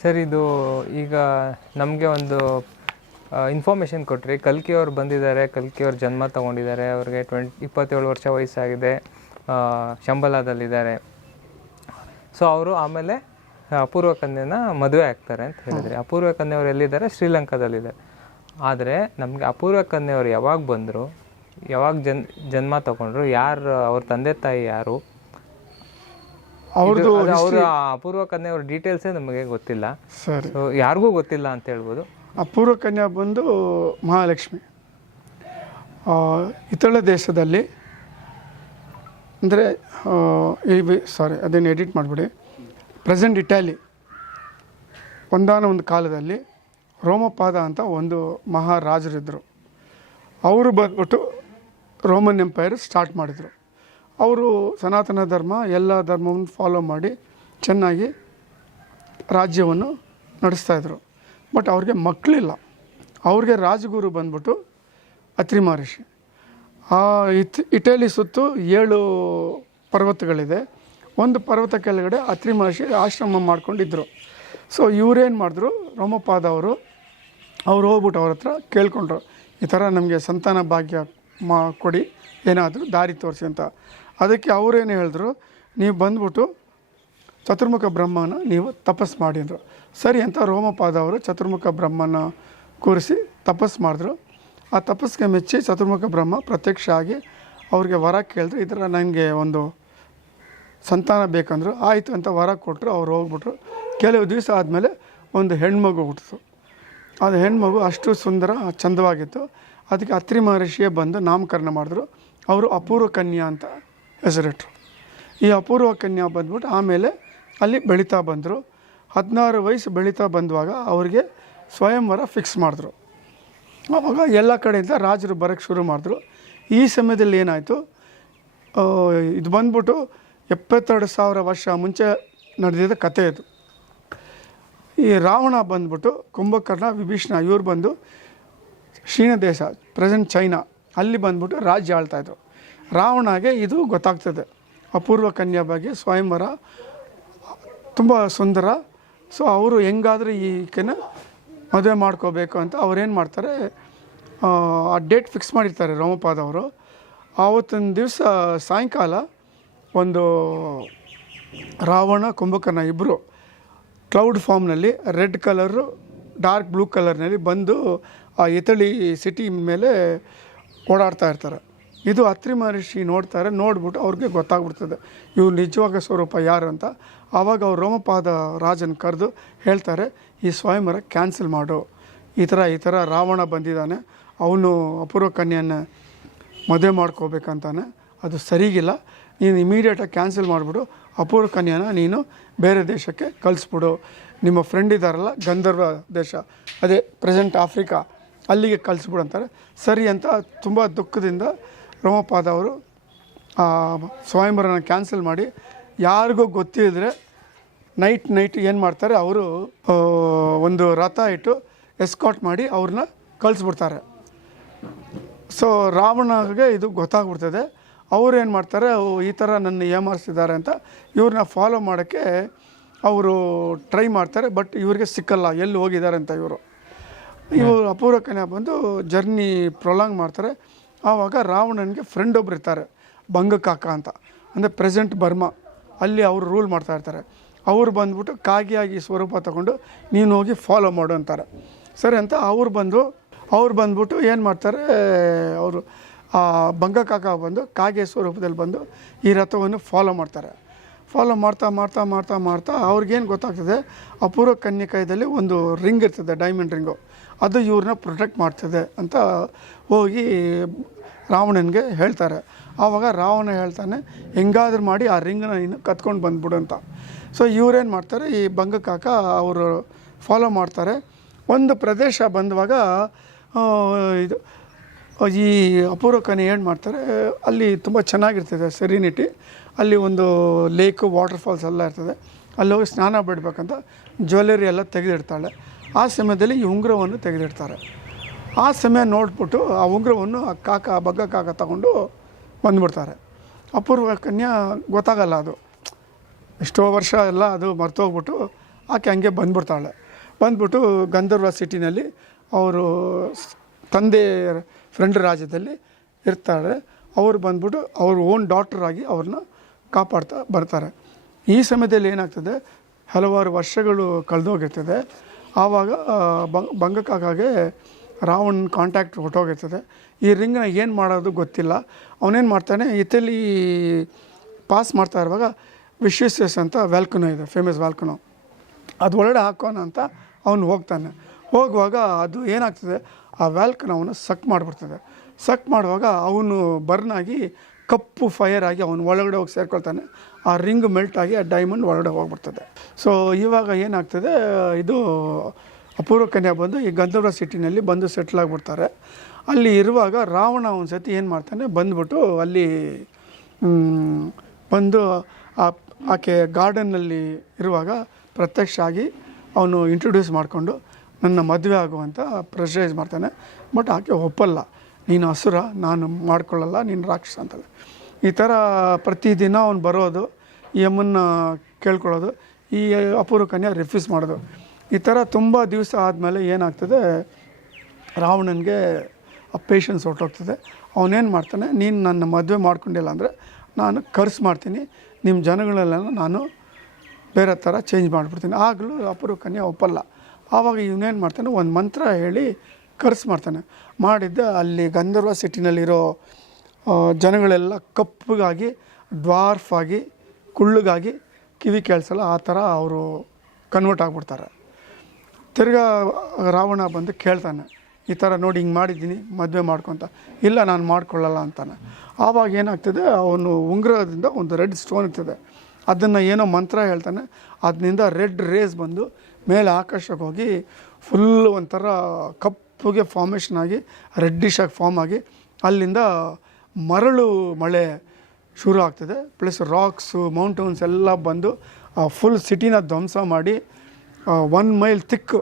Sir ಇದು ಈಗ ನಮಗೆ ಒಂದು ಇನ್ಫಾರ್ಮೇಷನ್ ಕೊಟ್ಟರೆ ಕಲ್ಕಿ ಅವ್ರು ಬಂದಿದ್ದಾರೆ ಕಲ್ಕಿ ಅವ್ರು ಜನ್ಮ ತಗೊಂಡಿದ್ದಾರೆ. ಅವ್ರಿಗೆ ಟ್ವೆಂಟ್ ಇಪ್ಪತ್ತೇಳು ವರ್ಷ ವಯಸ್ಸಾಗಿದೆ. ಶಂಬಲಾದಲ್ಲಿದ್ದಾರೆ ಶಂಬಲದಲ್ಲಿದ್ದಾರೆ. ಸೊ ಅವರು ಆಮೇಲೆ ಅಪೂರ್ವ ಕನ್ಯೆನ ಮದುವೆ ಆಗ್ತಾರೆ ಅಂತ ಹೇಳಿದರೆ. ಅಪೂರ್ವ ಕನ್ಯೆಯವರು ಎಲ್ಲಿದ್ದಾರೆ? ಶ್ರೀಲಂಕಾದಲ್ಲಿದ್ದಾರೆ. ಆದರೆ ನಮಗೆ ಅಪೂರ್ವ ಕನ್ಯೆಯವರು ಯಾವಾಗ ಬಂದರು ಯಾವಾಗ ಜನ್ ಜನ್ಮ ತಗೊಂಡ್ರು ಯಾರು ಅವ್ರ ತಂದೆ ತಾಯಿ ಯಾರು ಅವ್ರದ್ದು ಅವರ ಅಪೂರ್ವ ಕನ್ಯೆಯವ್ರ ಡೀಟೇಲ್ಸೇ ನಮಗೆ ಗೊತ್ತಿಲ್ಲ. ಸರಿ. ಯಾರಿಗೂ ಗೊತ್ತಿಲ್ಲ ಅಂತ ಹೇಳ್ಬೋದು. ಅಪೂರ್ವ ಕನ್ಯಾ ಬಂದು ಮಹಾಲಕ್ಷ್ಮಿ. ಆ, ಇತಳ ದೇಶದಲ್ಲಿ ಅಂದರೆ ಸಾರಿ ಅದನ್ನು ಎಡಿಟ್ ಮಾಡಿಬಿಡಿ. ಪ್ರೆಸೆಂಟ್ ಇಟಾಲಿ ಒಂದಾನ ಒಂದು ಕಾಲದಲ್ಲಿ ರೋಮಪಾದ ಅಂತ ಒಂದು ಮಹಾರಾಜರಿದ್ದರು ಅವರು ಬಂದ್ಬಿಟ್ಟು ರೋಮನ್ ಎಂಪೈರ್ ಸ್ಟಾರ್ಟ್ ಮಾಡಿದರು. ಅವರು ಸನಾತನ ಧರ್ಮ, ಎಲ್ಲ ಧರ್ಮವನ್ನು ಫಾಲೋ ಮಾಡಿ ಚೆನ್ನಾಗಿ ರಾಜ್ಯವನ್ನು ನಡೆಸ್ತಾಯಿದ್ರು ಬಟ್ ಅವ್ರಿಗೆ ಮಕ್ಕಳಿಲ್ಲ ಅವ್ರಿಗೆ ರಾಜಗುರು ಬಂದ್ಬಿಟ್ಟು ಅತ್ರಿ ಮಹರ್ಷಿ. ಆ ಇಟಲಿ ಸುತ್ತು ಏಳು ಪರ್ವತಗಳಿದೆ. ಒಂದು ಪರ್ವತ ಕೆಳಗಡೆ ಅತ್ರಿ ಮಹರ್ಷಿ ಆಶ್ರಮ ಮಾಡ್ಕೊಂಡಿದ್ರು. ಸೊ ಇವರೇನು ಮಾಡಿದ್ರು? ರೋಮಪಾದ ಅವರು, ಅವ್ರು ಹೋಗ್ಬಿಟ್ಟು ಅವ್ರ ಹತ್ರ ಕೇಳ್ಕೊಂಡ್ರು. ಈ ಥರ ನಮಗೆ ಸಂತಾನ ಭಾಗ್ಯ ಮಾ, ಕೊಡಿ. ಏನಾದರೂ ದಾರಿ ತೋರಿಸಿ ಅಂತ. ಅದಕ್ಕೆ ಅವರೇನು ಹೇಳಿದ್ರು, ನೀವು ಬಂದ್ಬಿಟ್ಟು ಚತುರ್ಮುಖ ಬ್ರಹ್ಮನ ನೀವು ತಪಸ್ ಮಾಡಿದ್ರು ಸರಿ ಅಂತ ರೋಮಪಾದ ಅವರು ಚತುರ್ಮುಖ ಬ್ರಹ್ಮನ ಕೂರಿಸಿ ತಪಸ್ ಮಾಡಿದ್ರು. ಆ ತಪಸ್ಗೆ ಮೆಚ್ಚಿ ಚತುರ್ಮುಖ ಬ್ರಹ್ಮ ಪ್ರತ್ಯಕ್ಷ ಆಗಿ ಅವ್ರಿಗೆ ವರ ಕೇಳಿದ್ರು. ಥರ ನನಗೆ ಒಂದು ಸಂತಾನ ಬೇಕಂದ್ರು. ಆಯಿತು ಅಂತ ವರ ಕೊಟ್ಟರು ಅವ್ರು ಹೋಗ್ಬಿಟ್ರು. ಕೆಲವು ದಿವಸ ಆದಮೇಲೆ ಒಂದು ಹೆಣ್ಮಗು ಹುಟ್ಟಿತು. ಅದು ಹೆಣ್ಮಗು ಅಷ್ಟು ಸುಂದರ, ಚಂದವಾಗಿತ್ತು. ಅದಕ್ಕೆ ಅತ್ರಿ ಮಹರ್ಷಿಯೇ ಬಂದು ನಾಮಕರಣ ಮಾಡಿದ್ರು. ಅವರು ಅಪೂರ್ವ ಕನ್ಯಾ ಅಂತ. ಹೆಸರಿಟ್ರು. ಈ ಅಪೂರ್ವ ಕನ್ಯಾ ಬಂದ್ಬಿಟ್ಟು ಆಮೇಲೆ ಅಲ್ಲಿ ಬೆಳೀತಾ ಬಂದರು. ಹದಿನಾರು ವಯಸ್ಸು ಬೆಳೀತಾ ಬಂದುವಾಗ ಅವ್ರಿಗೆ ಸ್ವಯಂವರ ಫಿಕ್ಸ್ ಮಾಡಿದ್ರು. ಆವಾಗ ಎಲ್ಲ ಕಡೆಯಿಂದ ರಾಜರು ಬರೋಕ್ಕೆ ಶುರು ಮಾಡಿದ್ರು. ಈ ಸಮಯದಲ್ಲಿ ಏನಾಯಿತು? ಇದು ಬಂದ್ಬಿಟ್ಟು ಎಪ್ಪತ್ತೆರಡು ಸಾವಿರ ವರ್ಷ ಮುಂಚೆ ನಡೆದಿದ್ದ ಕಥೆ ಇದು. ಈ ರಾವಣ ಬಂದ್ಬಿಟ್ಟು ಕುಂಭಕರ್ಣ, ವಿಭೀಷಣ ಇವ್ರು ಬಂದು ಶ್ರೀನ ದೇಶ ಪ್ರೆಸೆಂಟ್ ಚೈನಾ ಅಲ್ಲಿ ಬಂದ್ಬಿಟ್ಟು ರಾಜ್ಯ ಆಳ್ತಾಯಿದ್ರು ರಾವಣಗೆ ಇದು ಗೊತ್ತಾಗ್ತದೆ. ಅಪೂರ್ವ ಕನ್ಯಾ ಬಗ್ಗೆ ಸ್ವಯಂವರ, ತುಂಬ ಸುಂದರ. ಸೊ ಅವರು ಹೆಂಗಾದರೂ ಈಕೆನ ಮದುವೆ ಮಾಡ್ಕೋಬೇಕು ಅಂತ ಅವ್ರೇನು ಮಾಡ್ತಾರೆ, ಆ ಡೇಟ್ ಫಿಕ್ಸ್ ಮಾಡಿರ್ತಾರೆ ರೋಮಪಾದ ಅವರು. ಆವತ್ತಿನ ದಿವಸ ಸಾಯಂಕಾಲ ಒಂದು ರಾವಣ ಕುಂಭಕರ್ಣ ಇಬ್ಬರು ಕ್ಲೌಡ್ ಫಾರ್ಮ್ನಲ್ಲಿ ರೆಡ್ ಕಲರು ಡಾರ್ಕ್ ಬ್ಲೂ ಕಲರ್ನಲ್ಲಿ ಬಂದು ಆ ಎತ್ತಳಿ ಸಿಟಿ ಮೇಲೆ ಓಡಾಡ್ತಾ ಇರ್ತಾರೆ. ಇದು ಅತ್ರಿ ಮಹರ್ಷಿ ನೋಡ್ತಾರೆ, ನೋಡ್ಬಿಟ್ಟು ಅವ್ರಿಗೆ ಗೊತ್ತಾಗ್ಬಿಡ್ತದೆ. ಇವ್ರು ನಿಜವಾಗ ಸ್ವರೂಪ ಯಾರು ಅಂತ. ಆವಾಗ ಅವ್ರು ರೋಮಪಾದ ರಾಜನ ಕರೆದು ಹೇಳ್ತಾರೆ, ಈ ಸ್ವಯಂವರ ಕ್ಯಾನ್ಸಲ್ ಮಾಡು. ಈ ಥರ ಈ ಥರ ರಾವಣ ಬಂದಿದ್ದಾನೆ. ಅವನು ಅಪೂರ್ವ ಕನ್ಯೆಯನ್ನ ಮದುವೆ ಮಾಡ್ಕೋಬೇಕಂತಾನೆ. ಅದು ಸರಿಗಿಲ್ಲ. ನೀನು ಇಮಿಡಿಯೇಟಾಗಿ ಕ್ಯಾನ್ಸಲ್ ಮಾಡಿಬಿಡು. ಅಪೂರ್ವ ಕನ್ಯಾನ ನೀನು ಬೇರೆ ದೇಶಕ್ಕೆ ಕಳಿಸ್ಬಿಡು. ನಿಮ್ಮ ಫ್ರೆಂಡ್ ಇದ್ದಾರಲ್ಲ, ಗಂಧರ್ವ ದೇಶ, ಅದೇ ಪ್ರೆಸೆಂಟ್ ಆಫ್ರಿಕಾ ಅಲ್ಲಿಗೆ ಕಳಿಸ್ಬಿಡು ಅಂತಾರೆ. ಸರಿ ಅಂತ ತುಂಬ ದುಃಖದಿಂದ ರೋಮಪಾದ ಅವರು ಸ್ವಯಂವರನ ಕ್ಯಾನ್ಸಲ್ ಮಾಡಿ, ಯಾರಿಗೂ ಗೊತ್ತಿಲ್ಲದ್ರೆ ನೈಟ್ ನೈಟ್ ಏನು ಮಾಡ್ತಾರೆ, ಅವರು ಒಂದು ರಥ ಇಟ್ಟು ಎಸ್ಕಾಟ್ ಮಾಡಿ ಅವ್ರನ್ನ ಕಳಿಸ್ಬಿಡ್ತಾರೆ. ಸೊ ರಾವಣಗೆ ಇದು ಗೊತ್ತಾಗ್ಬಿಡ್ತದೆ. ಅವ್ರು ಏನು ಮಾಡ್ತಾರೆ ಈ ಥರ ನನ್ನ ಏಮಾರಿಸಿದ್ದಾರೆ ಅಂತ ಇವ್ರನ್ನ ಫಾಲೋ ಮಾಡೋಕ್ಕೆ ಅವರು ಟ್ರೈ ಮಾಡ್ತಾರೆ ಬಟ್ ಇವ್ರಿಗೆ ಸಿಕ್ಕಲ್ಲ, ಎಲ್ಲಿ ಹೋಗಿದ್ದಾರೆ ಅಂತ ಇವರು. ಇವರು ಅಪೂರ್ವ ಬಂದು ಜರ್ನಿ ಪ್ರೊಲಾಂಗ್ ಮಾಡ್ತಾರೆ. ಆವಾಗ ರಾವಣನಿಗೆ ಫ್ರೆಂಡ್ ಒಬ್ರು ಇರ್ತಾರೆ ಬಂಗಕಾಕ ಅಂತ. ಅಂದರೆ ಪ್ರೆಸೆಂಟ್ ಬರ್ಮಾ, ಅಲ್ಲಿ ಅವರು ರೂಲ್ ಮಾಡ್ತಾ ಇರ್ತಾರೆ. ಅವ್ರು ಬಂದ್ಬಿಟ್ಟು ಕಾಗಿಯಾಗಿ ಸ್ವರೂಪ ತಗೊಂಡು ನೀನು ಹೋಗಿ ಫಾಲೋ ಮಾಡು ಅಂತಾರೆ. ಸರಿ ಅಂತ ಅವ್ರು ಬಂದು, ಅವ್ರು ಬಂದ್ಬಿಟ್ಟು ಏನು ಮಾಡ್ತಾರೆ, ಅವರು ಆ ಬಂಗಕಾಕ ಬಂದು, ಕಾಗೆ ಸ್ವರೂಪದಲ್ಲಿ ಬಂದು ಈ ರಥವನ್ನು ಫಾಲೋ ಮಾಡ್ತಾರೆ. ಫಾಲೋ ಮಾಡ್ತಾ ಮಾಡ್ತಾ ಮಾಡ್ತಾ ಮಾಡ್ತಾ ಅವ್ರಿಗೇನು ಗೊತ್ತಾಗ್ತದೆ, ಅಪೂರ್ವ ಕನ್ಯಕಾಯದಲ್ಲಿ ಒಂದು ರಿಂಗ್ ಇರ್ತದೆ ಡೈಮಂಡ್ ರಿಂಗು ಅದು ಇವ್ರನ್ನ ಪ್ರೊಟೆಕ್ಟ್ ಮಾಡ್ತದೆ ಅಂತ ಹೋಗಿ ರಾವಣನಿಗೆ ಹೇಳ್ತಾರೆ. ಆವಾಗ ರಾವಣ ಹೇಳ್ತಾನೆ, ಹೆಂಗಾದ್ರೂ ಮಾಡಿ ಆ ರಿಂಗನ್ನ ಇನ್ನು ಕತ್ಕೊಂಡು ಬಂದ್ಬಿಡು ಅಂತ. ಸೊ ಇವ್ರೇನು ಮಾಡ್ತಾರೆ, ಈ ಬಂಗಕಾಕ ಅವರು ಫಾಲೋ ಮಾಡ್ತಾರೆ. ಒಂದು ಪ್ರದೇಶ ಬಂದುವಾಗ ಇದು, ಈ ಅಪೂರ್ವ ಕನ್ಯೆ ಏನು ಮಾಡ್ತಾರೆ, ಅಲ್ಲಿ ತುಂಬ ಚೆನ್ನಾಗಿರ್ತದೆ ಸೆರಿನಿಟಿ. ಅಲ್ಲಿ ಒಂದು ಲೇಕು ವಾಟರ್ ಫಾಲ್ಸ್ ಎಲ್ಲ ಇರ್ತದೆ. ಅಲ್ಲಿ ಹೋಗಿ ಸ್ನಾನ ಬಿಡ್ಬೇಕಂತ ಜ್ಯುವೆಲರಿ ಎಲ್ಲ ತೆಗೆದಿಡ್ತಾಳೆ. ಆ ಸಮಯದಲ್ಲಿ ಈ ಉಂಗುರವನ್ನು ತೆಗೆದಿಡ್ತಾರೆ. ಆ ಸಮಯ ನೋಡ್ಬಿಟ್ಟು ಆ ಉಂಗುರವನ್ನು ಆ ಕಾಕ, ಬಗ್ಗ ಕಾಕ ತಗೊಂಡು ಬಂದ್ಬಿಡ್ತಾರೆ. ಅಪೂರ್ವ ಕನ್ಯಾ ಗೊತ್ತಾಗಲ್ಲ ಅದು. ಎಷ್ಟೋ ವರ್ಷ ಎಲ್ಲ ಅದು ಮರ್ತೋಗ್ಬಿಟ್ಟು ಆಕೆ ಹಂಗೆ ಬಂದುಬಿಡ್ತಾಳೆ. ಬಂದ್ಬಿಟ್ಟು ಗಂಧರ್ವ ಸಿಟಿನಲ್ಲಿ ಅವರು ತಂದೆ ಫ್ರೆಂಡ್ ರಾಜ್ಯದಲ್ಲಿ ಇರ್ತಾರೆ. ಅವರು ಬಂದ್ಬಿಟ್ಟು ಅವ್ರ ಓನ್ ಡಾಕ್ಟ್ರಾಗಿ ಅವ್ರನ್ನ ಕಾಪಾಡ್ತಾ ಬರ್ತಾರೆ. ಈ ಸಮಯದಲ್ಲಿ ಏನಾಗ್ತದೆ? ಹಲವಾರು ವರ್ಷಗಳು ಕಳೆದೋಗಿರ್ತದೆ. ಆವಾಗ ಬಂಗಕ್ಕಾಗೆ ರಾವಣ್ ಕಾಂಟ್ಯಾಕ್ಟ್ ಹೊಟ್ಟೋಗಿರ್ತದೆ ಈ ರಿಂಗ್ನ ಏನು ಮಾಡೋದು ಗೊತ್ತಿಲ್ಲ. ಅವನೇನು ಮಾಡ್ತಾನೆ ಇತಲಿ ಪಾಸ್ ಮಾಡ್ತಾ ಇರುವಾಗ ವಿಶ್ವೇಶ್ವರ್ಸ್ ಅಂತ ವ್ಯಾಲ್ಕನೋ ಇದೆ ಫೇಮಸ್ ವ್ಯಾಲ್ಕನೋ ಅದು ಒಳಗಡೆ ಹಾಕೋಣ ಅಂತ ಅವನು ಹೋಗ್ತಾನೆ. ಹೋಗುವಾಗ ಅದು ಏನಾಗ್ತದೆ, ಆ ವ್ಯಾಲ್ಕನ್ ಅವನು ಸಕ್ ಮಾಡಿಬಿಡ್ತದೆ. ಸಕ್ ಮಾಡುವಾಗ ಅವನು ಬರ್ನಾಗಿ ಕಪ್ಪು ಫೈರ್ ಆಗಿ ಅವನು ಒಳಗಡೆ ಹೋಗಿ ಸೇರ್ಕೊಳ್ತಾನೆ. ಆ ರಿಂಗ್ ಮೆಲ್ಟ್ ಆಗಿ ಆ ಡೈಮಂಡ್ ಒಳಗಡೆ ಹೋಗ್ಬಿಡ್ತದೆ. ಸೊ ಇವಾಗ ಏನಾಗ್ತದೆ, ಇದು ಅಪೂರ್ವ ಕನ್ಯಾ ಬಂದು ಈ ಗಂಧರ್ವ ಸಿಟಿನಲ್ಲಿ ಬಂದು ಸೆಟ್ಲ್ ಆಗಿಬಿಡ್ತಾರೆ. ಅಲ್ಲಿ ಇರುವಾಗ ರಾವಣ ಒಂದು ಸತಿ ಏನು ಮಾಡ್ತಾನೆ, ಬಂದ್ಬಿಟ್ಟು ಅಲ್ಲಿ ಬಂದು ಆ, ಆಕೆ ಗಾರ್ಡನ್ನಲ್ಲಿ ಇರುವಾಗ ಪ್ರತ್ಯಕ್ಷ ಆಗಿ ಅವನು ಇಂಟ್ರೊಡ್ಯೂಸ್ ಮಾಡಿಕೊಂಡು, ನನ್ನ ಮದುವೆ ಆಗುವಂತ ಪ್ರೆಷರೈಸ್ ಮಾಡ್ತಾನೆ. ಬಟ್ ಆಕೆ ಒಪ್ಪಲ್ಲ. ನೀನು ಹಸುರ ನಾನು ಮಾಡ್ಕೊಳ್ಳಲ್ಲ, ನೀನು ರಾಕ್ಷಸ ಅಂತ ಈ ಥರ ಪ್ರತಿದಿನ ಅವ್ನು ಬರೋದು, ಈ ಅಮ್ಮನ್ನ ಕೇಳ್ಕೊಳ್ಳೋದು, ಈ ಅಪೂರ್ವ ಕನ್ಯಾ ರಿಫ್ಯೂಸ್ ಮಾಡೋದು. ಈ ಥರ ತುಂಬ ದಿವಸ ಆದಮೇಲೆ ಏನಾಗ್ತದೆ, ರಾವಣನಿಗೆ ಆ ಪೇಷನ್ಸ್ ಹೊರಟೋಗ್ತದೆ. ಅವನೇನು ಮಾಡ್ತಾನೆ, ನೀನು ನನ್ನ ಮದುವೆ ಮಾಡ್ಕೊಂಡಿಲ್ಲ ಅಂದರೆ ನಾನು ಕರ್ಸ್ ಮಾಡ್ತೀನಿ ನಿಮ್ಮ ಜನಗಳೆಲ್ಲ ನಾನು ಬೇರೆ ಥರ ಚೇಂಜ್ ಮಾಡಿಬಿಡ್ತೀನಿ. ಆಗಲೂ ಅಪೂರ್ವ ಕನ್ಯಾ ಒಪ್ಪಲ್ಲ. ಆವಾಗ ಇವನೇನು ಮಾಡ್ತಾನೆ, ಒಂದು ಮಂತ್ರ ಹೇಳಿ ಕರ್ಸ್ ಮಾಡ್ತಾನೆ. ಮಾಡಿದ್ದ ಅಲ್ಲಿ ಗಂಧರ್ವ ಸಿಟಿನಲ್ಲಿರೋ ಜನಗಳೆಲ್ಲ ಕಪ್ಪಗಾಗಿ ಡ್ವಾರ್ಫ್ ಆಗಿ ಕುಳ್ಳುಗಾಗಿ ಕಿವಿ ಕೇಳಿಸಲ್ಲ, ಆ ಥರ ಅವರು ಕನ್ವರ್ಟ್ ಆಗಿಬಿಡ್ತಾರೆ. ತಿರ್ಗಾ ರಾವಣ ಬಂದು ಕೇಳ್ತಾನೆ, ಈ ಥರ ನೋಡಿ ಹಿಂಗೆ ಮಾಡಿದ್ದೀನಿ, ಮದುವೆ ಮಾಡ್ಕೊತ ಇಲ್ಲ, ನಾನು ಮಾಡ್ಕೊಳ್ಳಲ್ಲ, ಅಂತಾನೆ. ಆವಾಗ ಏನಾಗ್ತದೆ, ಅವನು ಉಂಗುರದಿಂದ ಒಂದು ರೆಡ್ ಸ್ಟೋನ್ ಇರ್ತದೆ. ಅದನ್ನು ಏನೋ ಮಂತ್ರ ಹೇಳ್ತಾನೆ. ಅದರಿಂದ ರೆಡ್ ರೇಸ್ ಬಂದು ಮೇಲೆ ಆಕಾಶಕ್ಕೆ ಹೋಗಿ ಫುಲ್ ಒಂಥರ ಕಪ್ಪುಗೆ ಫಾರ್ಮೇಷನ್ ಆಗಿ ರೆಡ್ಡಿಶ್ ಆಗಿ ಫಾರ್ಮ್ ಆಗಿ ಅಲ್ಲಿಂದ ಮರಳು ಮಳೆ ಶುರು ಆಗ್ತದೆ. ಪ್ಲಸ್ ರಾಕ್ಸು ಮೌಂಟೇನ್ಸ್ ಎಲ್ಲ ಬಂದು ಫುಲ್ ಸಿಟಿನ ಧ್ವಂಸ ಮಾಡಿ one mile thick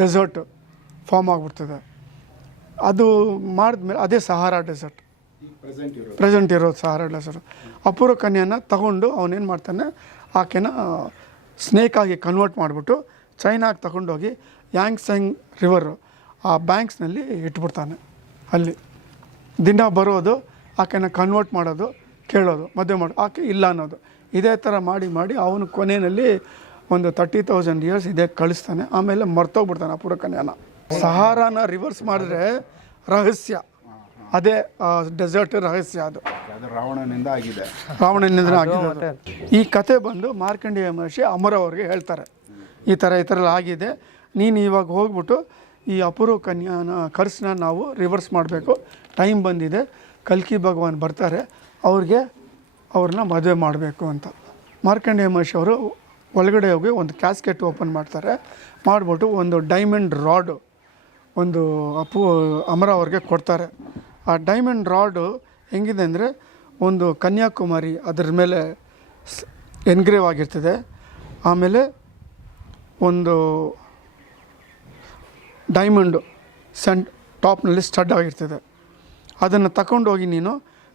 desert form ಆಗಿಬಿಡ್ತದೆ. ಅದು ಮಾಡಿದ್ಮೇಲೆ ಅದೇ ಸಹಾರಾ ಡೆಸರ್ಟ್ ಪ್ರೆಸೆಂಟ್ ಇರೋದು. ಸಹಾರಾ ಡೆಸರ್ಟ್ ಅಪೂರ್ವ ಕನ್ಯಾನ ತಗೊಂಡು ಅವನೇನು ಮಾಡ್ತಾನೆ ಆಕೆನ ಸ್ನೇಕ್ ಆಗಿ ಕನ್ವರ್ಟ್ ಮಾಡಿಬಿಟ್ಟು ಚೈನಾಗೆ ತಗೊಂಡೋಗಿ ಯಾಂಗ್ಸಂಗ್ ರಿವರು ಆ ಬ್ಯಾಂಕ್ಸ್ನಲ್ಲಿ ಇಟ್ಬಿಡ್ತಾನೆ. ಅಲ್ಲಿ ದಿನ ಬರೋದು ಆಕೆನ ಕನ್ವರ್ಟ್ ಮಾಡೋದು ಕೇಳೋದು ಮದುವೆ ಮಾಡೋದು ಆಕೆ ಇಲ್ಲ ಅನ್ನೋದು. ಇದೇ ಥರ ಮಾಡಿ ಮಾಡಿ ಅವನು ಕೊನೆಯಲ್ಲಿ ಒಂದು ತರ್ಟಿ ತೌಸಂಡ್ ಇಯರ್ಸ್ ಇದೇ ಕಳಿಸ್ತಾನೆ ಆಮೇಲೆ ಮರ್ತೋಗ್ಬಿಡ್ತಾನೆ ಅಪೂರ್ವ ಕನ್ಯಾನ ಸಹಾರಾನ ರಿವರ್ಸ್ ಮಾಡಿದ್ರೆ ರಹಸ್ಯ. ಅದೇ ಡೆಸರ್ಟ್ ರಹಸ್ಯ ಅದು. ಅದು ರಾವಣನಿಂದ ಆಗಿದೆ. ರಾವಣನಿಂದ ಆಗಿದೆ ಈ ಕತೆ ಬಂದು ಮಾರ್ಕಂಡೇಯ ಮಹರ್ಷಿ ಅಮರ ಅವ್ರಿಗೆ ಹೇಳ್ತಾರೆ. ಈ ಥರ ಈ ಥರ ಆಗಿದೆ. ನೀನು ಇವಾಗ ಹೋಗ್ಬಿಟ್ಟು ಈ ಅಪೂರ್ವ ಕನ್ಯಾನ ಖರ್ಸನ್ನ ನಾವು ರಿವರ್ಸ್ ಮಾಡಬೇಕು. ಟೈಮ್ ಬಂದಿದೆ. ಕಲ್ಕಿ ಭಗವಾನ್ ಬರ್ತಾರೆ. ಅವ್ರಿಗೆ ಅವ್ರನ್ನ ಮದುವೆ ಮಾಡಬೇಕು ಅಂತ. ಮಾರ್ಕಂಡೇಯ ಮಹರ್ಷಿ ಅವರು ಒಳಗಡೆ ಹೋಗಿ ಒಂದು ಕ್ಯಾಸ್ಕೆಟ್ ಓಪನ್ ಮಾಡ್ತಾರೆ. ಮಾಡಿಬಿಟ್ಟು ಒಂದು ಡೈಮಂಡ್ ರಾಡು ಒಂದು ಅಪು ಅಮರ ಅವ್ರಿಗೆ ಕೊಡ್ತಾರೆ. ಆ ಡೈಮಂಡ್ ರಾಡು ಹೆಂಗಿದೆ ಅಂದರೆ ಒಂದು ಕನ್ಯಾಕುಮಾರಿ ಅದರ ಮೇಲೆ ಎನ್ಗ್ರೇವ್ ಆಗಿರ್ತದೆ. ಆಮೇಲೆ ಒಂದು ಡೈಮಂಡು ಸೆಂಟ್ ಟಾಪ್ನಲ್ಲಿ ಸ್ಟಡ್ ಆಗಿರ್ತದೆ. ಅದನ್ನು ತಗೊಂಡೋಗಿ ನೀನು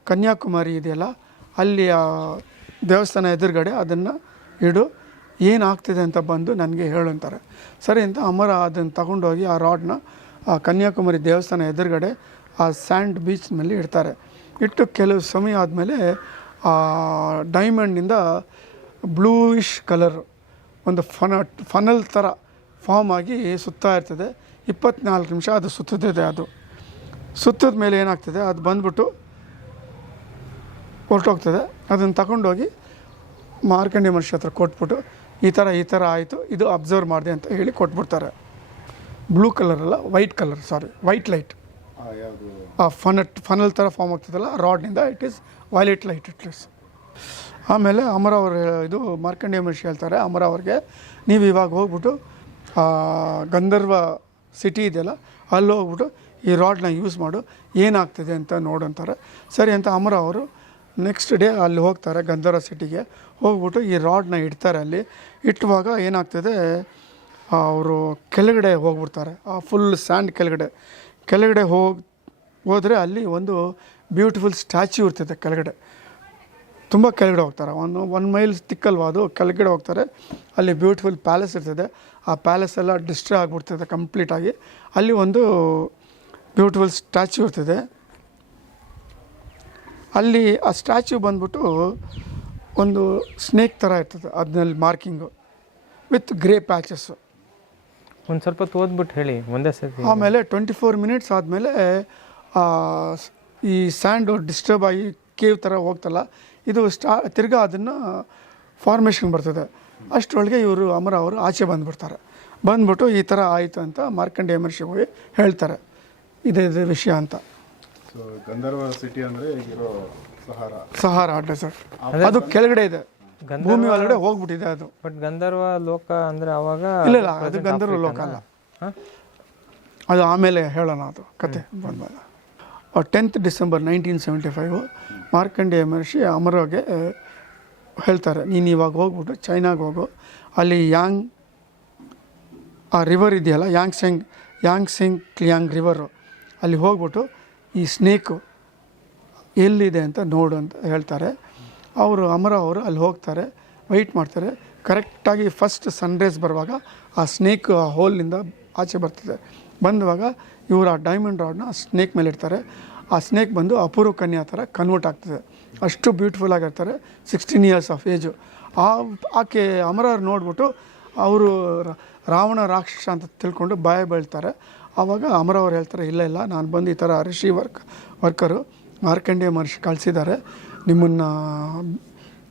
ಕನ್ಯಾಕುಮಾರಿ ಇದೆಯಲ್ಲ, ಅಲ್ಲಿ ದೇವಸ್ಥಾನ ಎದುರುಗಡೆ ಅದನ್ನು ಇಡು. ಏನಾಗ್ತಿದೆ ಅಂತ ಬಂದು ನನಗೆ ಹೇಳು ಅಂತಾರೆ. ಸರಿ ಅಂತ ಅಮರ ಅದನ್ನು ತಗೊಂಡೋಗಿ ಆ ರಾಡ್ನ ಆ ಕನ್ಯಾಕುಮಾರಿ ದೇವಸ್ಥಾನ ಎದುರುಗಡೆ ಆ ಸ್ಯಾಂಡ್ ಬೀಚ್ ಮೇಲೆ ಇಡ್ತಾರೆ. ಇಟ್ಟು ಕೆಲವು ಸಮಯ ಆದಮೇಲೆ ಆ ಡೈಮಂಡಿಂದ ಬ್ಲೂಯಿಶ್ ಕಲರ್ ಒಂದು ಫನ, ಫನಲ್ ಥರ ಫಾರ್ಮ್ ಆಗಿ ಸುತ್ತಾ ಇರ್ತದೆ. ಇಪ್ಪತ್ನಾಲ್ಕು ನಿಮಿಷ ಅದು ಸುತ್ತದೆ ಅದು. ಸುತ್ತದ ಮೇಲೆ ಏನಾಗ್ತದೆ? ಅದು ಬಂದ್ಬಿಟ್ಟು ಹೊರಟೋಗ್ತದೆ. ಅದನ್ನು ತಗೊಂಡೋಗಿ ಮಾರ್ಕಂಡಿ ಮನುಷ್ಯ ಹತ್ರ ಕೊಟ್ಬಿಟ್ಟು ಈ ಥರ ಈ ಥರ ಆಯಿತು ಇದು ಅಬ್ಸರ್ವ್ ಮಾಡಿದೆ ಅಂತ ಹೇಳಿ ಕೊಟ್ಬಿಡ್ತಾರೆ. ಬ್ಲೂ ಕಲರ್ ಅಲ್ಲ white colour sorry white light ಆ ಫನಟ್ ಫನಲ್ ಥರ ಫಾರ್ಮ್ ಆಗ್ತದಲ್ಲ ರಾಡ್ನಿಂದ it is violet light it is ಆಮೇಲೆ ಅಮರ ಅವರು ಇದು ಮಾರ್ಕಂಡೇಯ ಮಹರ್ಷಿ ಹೇಳ್ತಾರೆ ಅಮರ ಅವ್ರಿಗೆ ನೀವು ಇವಾಗ ಹೋಗ್ಬಿಟ್ಟು ಗಂಧರ್ವ ಸಿಟಿ ಇದೆಯಲ್ಲ, ಅಲ್ಲಿ ಹೋಗ್ಬಿಟ್ಟು ಈ ರಾಡ್ನ ಯೂಸ್ ಮಾಡು, ಏನಾಗ್ತದೆ ಅಂತ ನೋಡಂತಾರೆ. ಸರಿ ಅಂತ ಅಮರ ಅವರು ನೆಕ್ಸ್ಟ್ ಡೇ ಅಲ್ಲಿ ಹೋಗ್ತಾರೆ ಗಂಧರ ಸಿಟಿಗೆ. ಹೋಗ್ಬಿಟ್ಟು ಈ ರಾಡ್ನ ಇಡ್ತಾರೆ ಅಲ್ಲಿ. ಇಟ್ಟುವಾಗ ಏನಾಗ್ತದೆ ಅವರು ಕೆಳಗಡೆ ಹೋಗ್ಬಿಡ್ತಾರೆ. ಆ ಫುಲ್ ಸ್ಯಾಂಡ್ ಕೆಳಗಡೆ. ಕೆಳಗಡೆ ಹೋಗಿ, ಹೋದರೆ ಅಲ್ಲಿ ಒಂದು ಬ್ಯೂಟಿಫುಲ್ ಸ್ಟ್ಯಾಚ್ಯೂ ಇರ್ತದೆ ಕೆಳಗಡೆ. ತುಂಬ ಕೆಳಗಡೆ ಹೋಗ್ತಾರೆ. ಒಂದು ಒನ್ ಮೈಲ್ ತಿಕ್ಕಲ್ವಾ ಅದು? ಕೆಳಗಡೆ ಹೋಗ್ತಾರೆ. ಅಲ್ಲಿ ಬ್ಯೂಟಿಫುಲ್ ಪ್ಯಾಲೇಸ್ ಇರ್ತದೆ. ಆ ಪ್ಯಾಲೇಸ್ ಎಲ್ಲ ಡಿಸ್ಟ್ರಾಯ್ ಆಗಿಬಿಡ್ತದೆ ಕಂಪ್ಲೀಟಾಗಿ ಅಲ್ಲಿ ಒಂದು ಬ್ಯೂಟಿಫುಲ್ ಸ್ಟ್ಯಾಚ್ಯೂ ಇರ್ತದೆ. ಅಲ್ಲಿ ಆ ಸ್ಟ್ಯಾಚ್ಯೂ ಬಂದ್ಬಿಟ್ಟು ಒಂದು ಸ್ನೇಕ್ ಥರ ಇರ್ತದೆ. ಅದನ್ನಲ್ಲಿ ಮಾರ್ಕಿಂಗು ವಿತ್ ಗ್ರೇ ಪ್ಯಾಚಸ್ಸು ಒಂದು ಸ್ವಲ್ಪ ಓದ್ಬಿಟ್ಟು ಹೇಳಿ ಒಂದೇ ಸತಿ ಆಮೇಲೆ ಟ್ವೆಂಟಿ ಫೋರ್ ಮಿನಿಟ್ಸ್ ಆದಮೇಲೆ ಈ ಸ್ಯಾಂಡು ಡಿಸ್ಟರ್ಬ್ ಆಗಿ ಕೇವ್ ಥರ ಹೋಗ್ತಲ್ಲ ಇದು ಸ್ಟಾ ತಿರ್ಗಾ ಅದನ್ನು ಫಾರ್ಮೇಷನ್ ಬರ್ತದೆ. ಅಷ್ಟರೊಳಗೆ ಇವರು ಅಮರ ಅವರು ಆಚೆ ಬಂದುಬಿಡ್ತಾರೆ. ಬಂದ್ಬಿಟ್ಟು ಈ ಥರ ಆಯಿತು ಅಂತ ಮಾರ್ಕಂಡೇಯ ಮಹರ್ಷಿ ಹೋಗಿ ಹೇಳ್ತಾರೆ. ಇದೇ ಇದೇ ವಿಷಯ ಅಂತ. ಸೊ ಗಂಧರ್ವ ಸಿಟಿ ಅಂದರೆ ಈಗಿರೋ ಸಹಾರ ಸಹಾರ ಡೆಸರ್ಟ್ ಅದು ಕೆಳಗಡೆ ಇದೆ. ಭೂಮಿ ಒಳಗಡೆ ಹೋಗ್ಬಿಟ್ಟಿದೆ ಅದು. ಬಟ್ ಗಂಧರ್ವ ಲೋಕ ಅಂದರೆ ಅವಾಗ ಇಲ್ಲ ಇಲ್ಲ ಅದು ಗಂಧರ್ವ ಲೋಕ ಅಲ್ಲ. ಅದು ಆಮೇಲೆ ಹೇಳೋಣ ಅದು ಕತೆ ಬಂದಮೇಲೆ tenth December nineteen seventy five Markandeya Maharshi ಅಮರೋಗೆ ಹೇಳ್ತಾರೆ, ನೀನು ಇವಾಗ ಹೋಗ್ಬಿಟ್ಟು ಚೈನಾಗೆ ಹೋಗು. ಅಲ್ಲಿ ಯಾಂಗ್, ಆ ರಿವರ್ ಇದೆಯಲ್ಲ, Yang Seng Yang Seng Kliang river ಅಲ್ಲಿ ಹೋಗ್ಬಿಟ್ಟು ಈ ಸ್ನೇಕು ಎಲ್ಲಿದೆ ಅಂತ ನೋಡು ಅಂತ ಹೇಳ್ತಾರೆ. ಅವರು ಅಮರ ಅವರು ಅಲ್ಲಿ ಹೋಗ್ತಾರೆ ವೆಯ್ಟ್ ಮಾಡ್ತಾರೆ. ಕರೆಕ್ಟಾಗಿ ಫಸ್ಟ್ ಸನ್ರೈಸ್ ಬರುವಾಗ ಆ ಸ್ನೇಕ್ ಆ ಹೋಲ್ನಿಂದ ಆಚೆ ಬರ್ತದೆ. ಬಂದುವಾಗ ಇವರು ಆ ಡೈಮಂಡ್ ರಾಡ್ನ ಸ್ನೇಕ್ ಮೇಲೆ ಇಡ್ತಾರೆ. ಆ ಸ್ನೇಕ್ ಬಂದು ಅಪೂರ್ವ ಕನ್ಯಾ ಥರ ಕನ್ವರ್ಟ್ ಆಗ್ತದೆ. ಅಷ್ಟು ಬ್ಯೂಟಿಫುಲ್ ಆಗಿರ್ತಾರೆ ಸಿಕ್ಸ್ಟೀನ್ ಇಯರ್ಸ್ ಆಫ್ ಏಜು ಆ, ಆಕೆ ಅಮರವ್ರು ನೋಡ್ಬಿಟ್ಟು ಅವರು ರಾವಣ ರಾಕ್ಷಸ ಅಂತ ತಿಳ್ಕೊಂಡು ಬಾಯ ಬೀಳ್ತಾರೆ. ಆವಾಗ ಅಮರವ್ರು ಹೇಳ್ತಾರೆ, ಇಲ್ಲ ಇಲ್ಲ, ನಾನು ಬಂದು ಈ ಥರ ಋಷಿ ವರ್ಕ್, ವರ್ಕರು, ಮಾರ್ಕಂಡೇಯ ಮಹರ್ಷಿ ಕಳಿಸಿದ್ದಾರೆ. ನಿಮ್ಮನ್ನು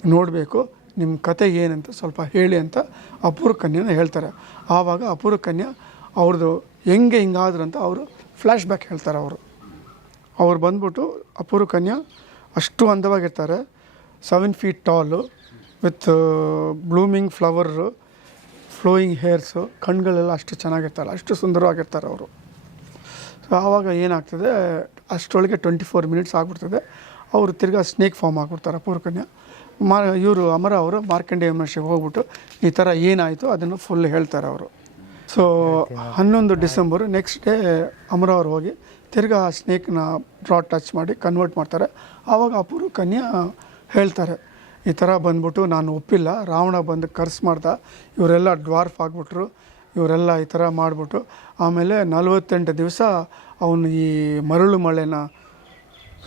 ನೋಡಬೇಕು ನಿಮ್ಮ ಕತೆ ಏನಂತ ಸ್ವಲ್ಪ ಹೇಳಿ ಅಂತ ಅಪೂರ್ವ ಕನ್ಯಾನ ಹೇಳ್ತಾರೆ. ಆವಾಗ ಅಪೂರ್ವ ಕನ್ಯಾ ಅವ್ರದ್ದು ಹೆಂಗೆ ಹಿಂಗಾದ್ರು ಅಂತ ಅವರು ಫ್ಲ್ಯಾಶ್ ಬ್ಯಾಕ್ ಹೇಳ್ತಾರೆ ಅವರು. ಅವ್ರು ಬಂದ್ಬಿಟ್ಟು ಅಪೂರ್ವ ಕನ್ಯಾ ಅಷ್ಟು ಅಂದವಾಗಿರ್ತಾರೆ. Seven feet tall with blooming flower flowing hairs ಕಣ್ಗಳೆಲ್ಲ ಅಷ್ಟು ಚೆನ್ನಾಗಿರ್ತಾರೆ. ಅಷ್ಟು ಸುಂದರವಾಗಿರ್ತಾರೆ ಅವರು. ಸೊ ಆವಾಗ ಏನಾಗ್ತದೆ, ಅಷ್ಟರೊಳಗೆ ಟ್ವೆಂಟಿ ಫೋರ್ ಮಿನಿಟ್ಸ್ ಆಗ್ಬಿಡ್ತದೆ. ಅವರು ತಿರ್ಗಾ ಸ್ನೇಕ್ ಫಾರ್ಮ್ ಆಗಿಬಿಡ್ತಾರೆ ಅಪೂರ್ವ ಕನ್ಯಾ. ಮಾ, ಇವರು ಅಮರ ಅವರು ಮಾರ್ಕಂಡೇಯ ಮಹರ್ಷಿಗೆ ಹೋಗ್ಬಿಟ್ಟು ಈ ಥರ ಏನಾಯಿತು ಅದನ್ನು ಫುಲ್ ಹೇಳ್ತಾರೆ ಅವರು. ಸೊ ಹನ್ನೊಂದು ಡಿಸೆಂಬರು ನೆಕ್ಸ್ಟ್ ಡೇ ಅಮರ ಅವ್ರು ಹೋಗಿ ತಿರ್ಗಾ ಆ ಸ್ನೇಕ್ನ ಡ್ರಾ ಟಚ್ ಮಾಡಿ ಕನ್ವರ್ಟ್ ಮಾಡ್ತಾರೆ. ಆವಾಗ ಅಪೂರ್ವ ಕನ್ಯಾ ಹೇಳ್ತಾರೆ, ಈ ಥರ ಬಂದ್ಬಿಟ್ಟು ನಾನು ಒಪ್ಪಿಲ್ಲ, ರಾವಣ ಬಂದು ಕರ್ಸ್ ಮಾಡ್ದ, ಇವರೆಲ್ಲ ಡ್ವಾರ್ಫ್ ಆಗಿಬಿಟ್ರು, ಇವರೆಲ್ಲ ಈ ಥರ ಮಾಡಿಬಿಟ್ಟು ಆಮೇಲೆ ನಲವತ್ತೆಂಟು ದಿವಸ ಅವನು ಈ ಮರಳು ಮಳೆನ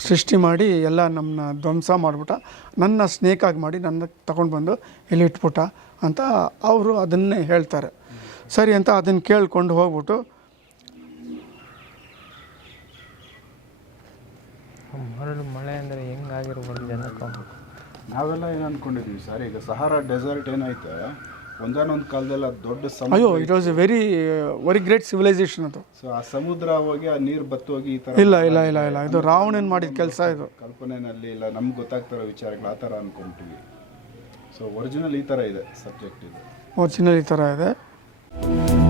ಸೃಷ್ಟಿ ಮಾಡಿ ಎಲ್ಲ ನಮ್ಮನ್ನ ಧ್ವಂಸ ಮಾಡಿಬಿಟ್ಟ. ನನ್ನ ಸ್ನೇಕಾಗಿ ಮಾಡಿ ನನ್ನ ತಗೊಂಡು ಬಂದು ಇಲ್ಲಿ ಇಟ್ಬಿಟ್ಟ ಅಂತ ಅವರು ಅದನ್ನೇ ಹೇಳ್ತಾರೆ. ಸರಿ ಅಂತ ಅದನ್ನು ಕೇಳ್ಕೊಂಡು ಹೋಗ್ಬಿಟ್ಟು ಮರಳು ಮಳೆ ಅಂದರೆ ಹೆಂಗಾಗಿರ್ಬೋದು ಜನಕ್ಕೆ ನಾವೆಲ್ಲ ಏನು ಅಂದ್ಕೊಂಡಿದ್ವಿ ಸರ್ ಈಗ ಸಹಾರ ಡೆಸರ್ಟ್ ಏನಾಯ್ತು ಒಂದಾನೊಂದು ಕಾಲದಲ್ಲಿ ಅದು ದೊಡ್ಡ ಸಮುದ್ರ ಅಯ್ಯೋ it was a very very great civilisation ಅದು. ಸೊ ಆ ಸಮುದ್ರ ಹೋಗಿ ಆ ನೀರು ಬತ್ತೋಗಿ ಈ ಥರ ಇಲ್ಲ ಇಲ್ಲ ಇಲ್ಲ ಇಲ್ಲ. ಇದು ರಾವಣನ್ ಮಾಡಿದ ಕೆಲಸ ಇದು. ಕಲ್ಪನೆಯಲ್ಲಿ ಇಲ್ಲ ನಮ್ಗೆ ಗೊತ್ತಾಗ್ತಿರೋ ವಿಚಾರಗಳು ಆ ಥರ ಅಂದ್ಕೊಂತೀವಿ ಸೊ ಒರಿಜಿನಲ್ ಈ ಥರ ಇದೆ ಸಬ್ಜೆಕ್ಟ್ ಇದು. ಒರಿಜಿನಲ್ ಈ ಥರ ಇದೆ. Thank you